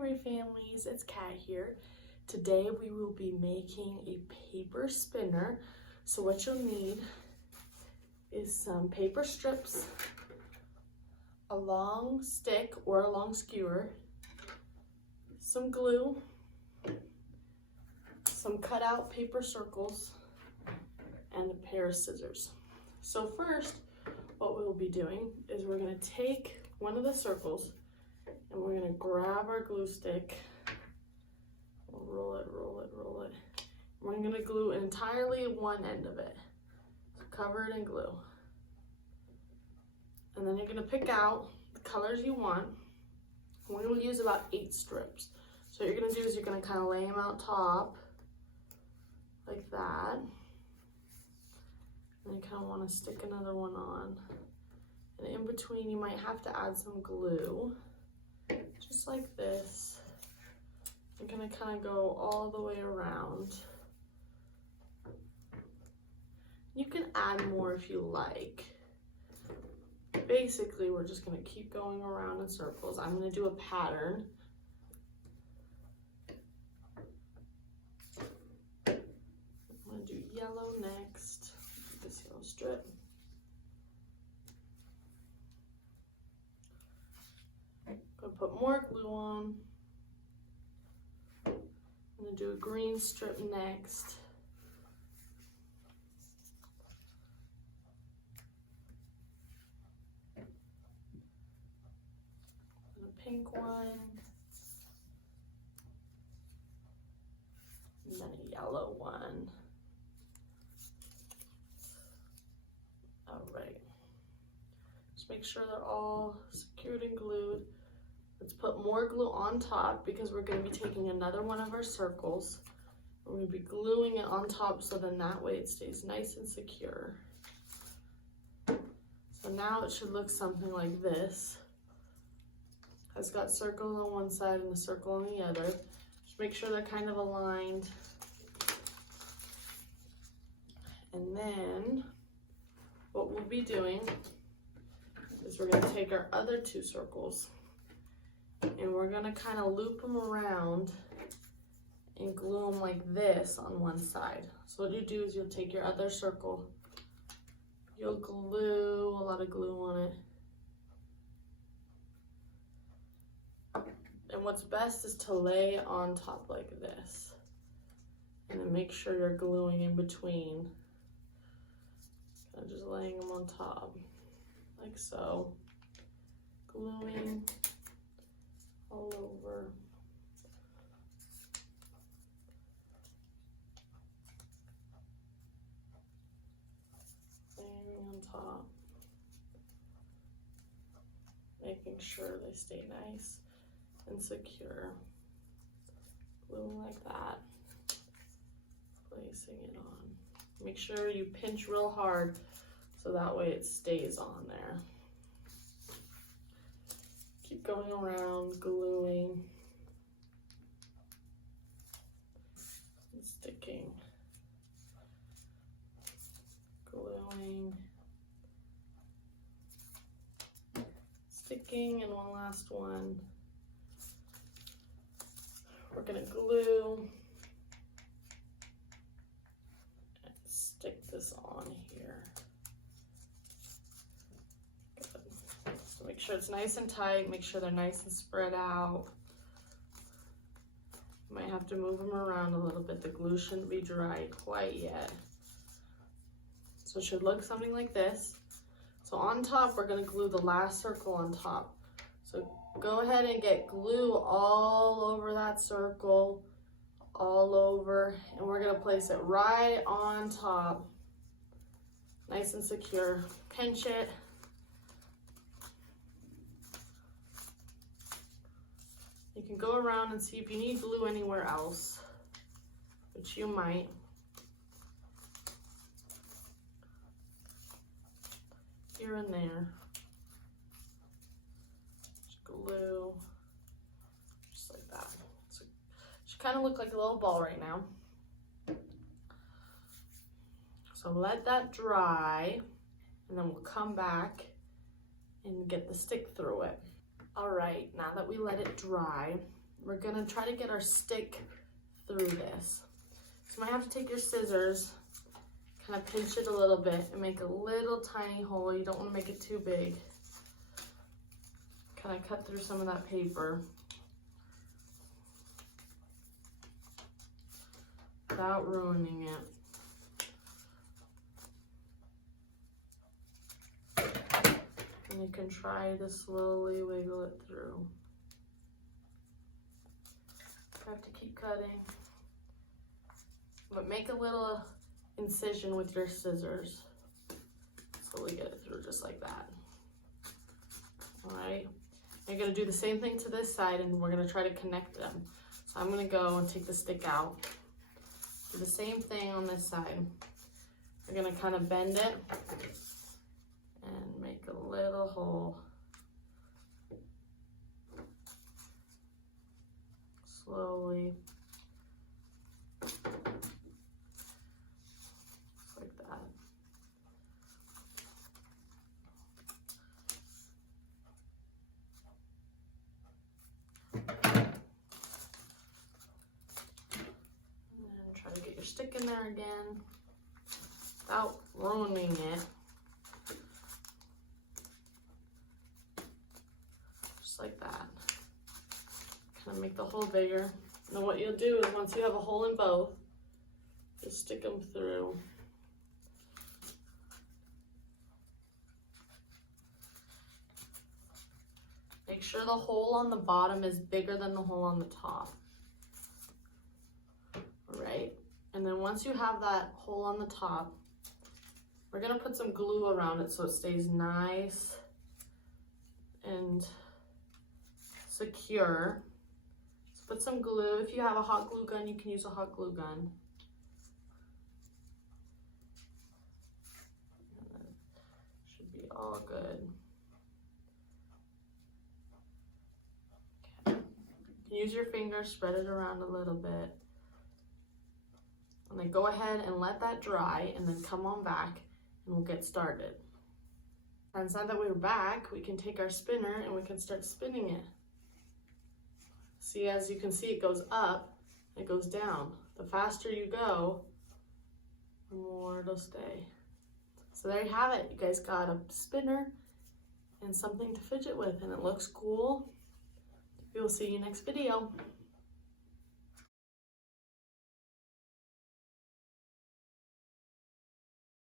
Ray families, it's Kat here. Today we will be making a paper spinner. So what you'll need is some paper strips, a long stick or a long skewer, some glue, some cut out paper circles, and a pair of scissors. So first, what we'll be doing is we're going to take one of the circles and we're going to grab our glue stick. We'll roll it, roll it, roll it. We're going to glue entirely one end of it. So cover it in glue. And then you're going to pick out the colors you want. We're going to use about 8 strips. So what you're going to do is you're going to kind of lay them out top like that. And you kind of want to stick another one on. And in between you might have to add some glue, just like this. I'm going to kind of go all the way around. You can add more if you like. Basically, we're just going to keep going around in circles. I'm going to do a pattern. I'm going to do yellow next. This yellow strip. Gonna put more glue on. I'm gonna do a green strip next. And a pink one. And then a yellow one. All right. Just make sure they're all secured and glued. Let's put more glue on top because we're going to be taking another one of our circles. We're going to be gluing it on top so then that way it stays nice and secure. So now it should look something like this. It's got circles on one side and a circle on the other. Just make sure they're kind of aligned. And then what we'll be doing is we're going to take our other 2 circles and we're going to kind of loop them around and glue them like this on one side. So what you do is you'll take your other circle, you'll glue a lot of glue on it. And what's best is to lay it on top like this. And then make sure you're gluing in between. Kind of just laying them on top, like so. Gluing all over. Layering on top. Making sure they stay nice and secure. Gluing like that. Placing it on. Make sure you pinch real hard so that way it stays on there. Keep going around, gluing, and sticking, gluing, sticking, and one last one. We're gonna glue and stick this on here. So make sure it's nice and tight, make sure they're nice and spread out. You might have to move them around a little bit. The glue shouldn't be dry quite yet. So it should look something like this. So on top, we're gonna glue the last circle on top. So go ahead and get glue all over that circle, all over, and we're gonna place it right on top, nice and secure. Pinch it. You can go around and see if you need glue anywhere else, which you might. Here and there. Just glue, just like that. So it should kind of look like a little ball right now. So let that dry, and then we'll come back and get the stick through it. All right, now that we let it dry, we're gonna try to get our stick through this. So you might have to take your scissors, kind of pinch it a little bit and make a little tiny hole. You don't want to make it too big. Kind of cut through some of that paper without ruining it. And you can try to slowly wiggle it through. You have to keep cutting, but make a little incision with your scissors. Slowly get it through just like that. All right, you're gonna do the same thing to this side and we're gonna try to connect them. So I'm gonna go and take the stick out. Do the same thing on this side. We're gonna kind of bend it and make a little hole. Slowly. Just like that. And then try to get your stick in there again without ruining it. Just like that. Kind of make the hole bigger. And then what you'll do is once you have a hole in both, just stick them through. Make sure the hole on the bottom is bigger than the hole on the top. All right, and then once you have that hole on the top, we're gonna put some glue around it so it stays nice and secure. So put some glue. If you have a hot glue gun, you can use a hot glue gun. Should be all good. Okay. Use your finger, spread it around a little bit. And then go ahead and let that dry and then come on back and we'll get started. And now that we're back, we can take our spinner and we can start spinning it. See, as you can see, it goes up, it goes down. The faster you go, the more it'll stay. So there you have it. You guys got a spinner and something to fidget with, and it looks cool. We'll see you next video.